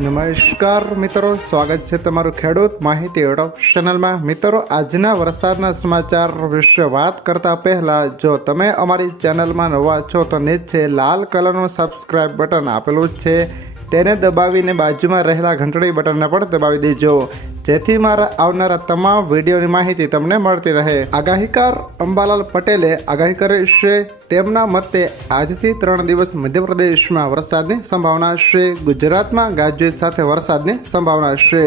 નમસ્કાર મિત્રો, સ્વાગત છે તમારું ખેડૂત માહિતી યુટ્યુબ ચેનલમાં। મિત્રો, આજના વરસાદના સમાચાર વિશે વાત કરતા પહેલા જો તમે અમારી ચેનલમાં નવા છો તો નીચે લાલ કલરનું સબસ્ક્રાઇબ બટન આપેલું છે, તેને દબાવીને બાજુમાં રહેલા ઘંટડી બટનને પણ દબાવી દેજો, જેથી મારા આવનારા તમામ વિડીયોની માહિતી તમને મળતી રહે। આગાહીકાર અંબાલાલ પટેલે આગાહી કરી છે, તેમના મતે આજથી 3 દિવસ મધ્યપ્રદેશમાં વરસાદની સંભાવના છે। ગુજરાતમાં ગાજવીજ સાથે વરસાદની સંભાવના છે।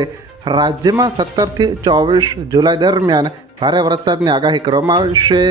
રાજ્યમાં 17 થી 24 જુલાઈ દરમિયાન ભારે વરસાદની આગાહી કરવામાં આવી છે।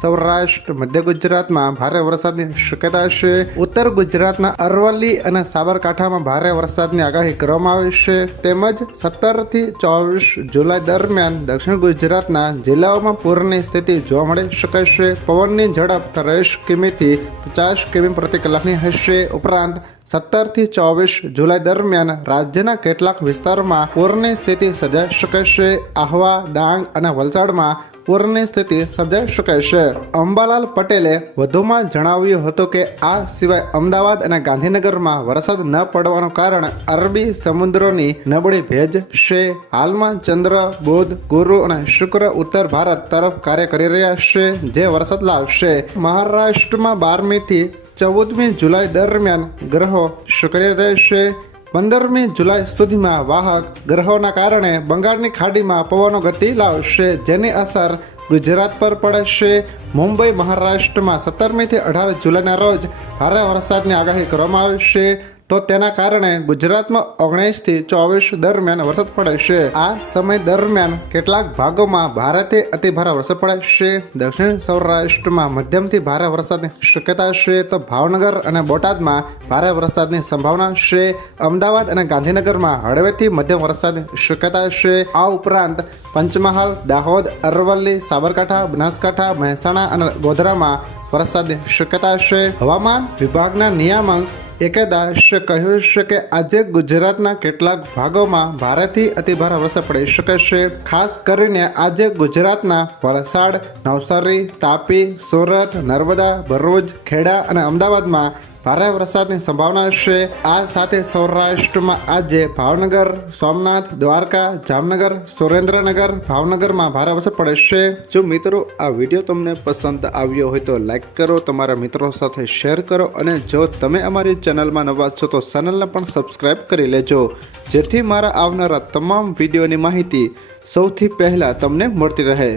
સૌરાષ્ટ્ર મધ્ય ગુજરાતમાં ભારે વરસાદની શક્યતા છે। ઉત્તર ગુજરાતના અરવલ્લી અને સાબરકાંઠામાં ભારે વરસાદની આગાહી કરવામાં આવી છે। તેમજ 17 થી 24 જુલાઈ દરમિયાન દક્ષિણ ગુજરાતના જિલ્લાઓમાં પૂરની સ્થિતિ જોવા મળી શકે છે। પવનની ઝડપ 30 કિમીથી 50 કિમી પ્રતિ કલાકની હશે। ઉપરાંત 17 થી 24 જુલાઈ દરમિયાન રાજ્યના કેટલાક વિસ્તારોમાં પૂરની સ્થિતિ સર્જાઈ શકે છે। આહવા, ડાંગ અને વલસાડમાં પૂરની સ્થિતિ સર્જાઈ શકે છે। અંબાલાલ પટેલે વધુમાં જણાવ્યું હતું કે આ સિવાય અમદાવાદ અને ગાંધીનગરમાં વરસાદ ન પડવાનું કારણ અરબી સમુદ્રની નબળી ભેજ છે। હાલમાં ચંદ્ર, બુધ, ગુરુ અને શુક્ર ઉત્તર ભારત તરફ કાર્ય કરી રહ્યા છે, જે વરસાદ લાવશે। મહારાષ્ટ્રમાં 12મી થી 14મી જુલાઈ દરમિયાન ગ્રહો સક્રિય રહેશે। 15મી જુલાઈ સુધીમાં વાહક ગ્રહોના કારણે બંગાળની ખાડીમાં પવનો ગતિ લાવશે, જેની અસર ગુજરાત પર પડશે। મુંબઈ મહારાષ્ટ્રમાં 17મી થી 18 જુલાઈના રોજ ભારે વરસાદની આગાહી કરવામાં આવી છે, તો તેના કારણે ગુજરાતમાં 19 થી 24 દરમિયાન વરસાદ પડશે। આ સમય દરમિયાન કેટલાક ભાગોમાં ભારેથી અતિભારે વરસાદ પડશે। દક્ષિણ સૌરાષ્ટ્રમાં મધ્યમથી ભારે વરસાદની શક્યતા છે, તો ભાવનગર અને બોટાદમાં ભારે વરસાદની સંભાવના છે। અમદાવાદ અને ગાંધીનગરમાં હળવેથી મધ્યમ વરસાદની શક્યતા છે। આ ઉપરાંત પંચમહાલ, દાહોદ, અરવલ્લી, સાબરકાંઠા, બનાસકાંઠા, મહેસાણા અને ગોધરામાં વરસાદની શક્યતા છે। હવામાન વિભાગના નિયામક એકેદાશે કહ્યું છે કે આજે ગુજરાતના કેટલાક ભાગોમાં ભારેથી અતિભારે વરસાદ પડી શકે છે। ખાસ કરીને આજે ગુજરાતના વલસાડ, નવસારી, તાપી, સુરત, નર્મદા, ભરૂચ, ખેડા અને અમદાવાદમાં ભારે વરસાદની સંભાવના છે। આ સાથે સૌરાષ્ટ્રમાં આજે ભાવનગર, સોમનાથ, દ્વારકા, જામનગર, સુરેન્દ્રનગર, ભાવનગરમાં ભારે વરસાદ પડશે। જો મિત્રો આ વિડીયો તમને પસંદ આવ્યો હોય તો લાઈક કરો, તમારા મિત્રો સાથે શેર કરો, અને જો તમે અમારી ચેનલમાં નવા છો તો ચેનલને પણ સબસ્ક્રાઈબ કરી લેજો, જેથી મારા આવનારા તમામ વિડીયોની માહિતી સૌથી પહેલાં તમને મળતી રહે।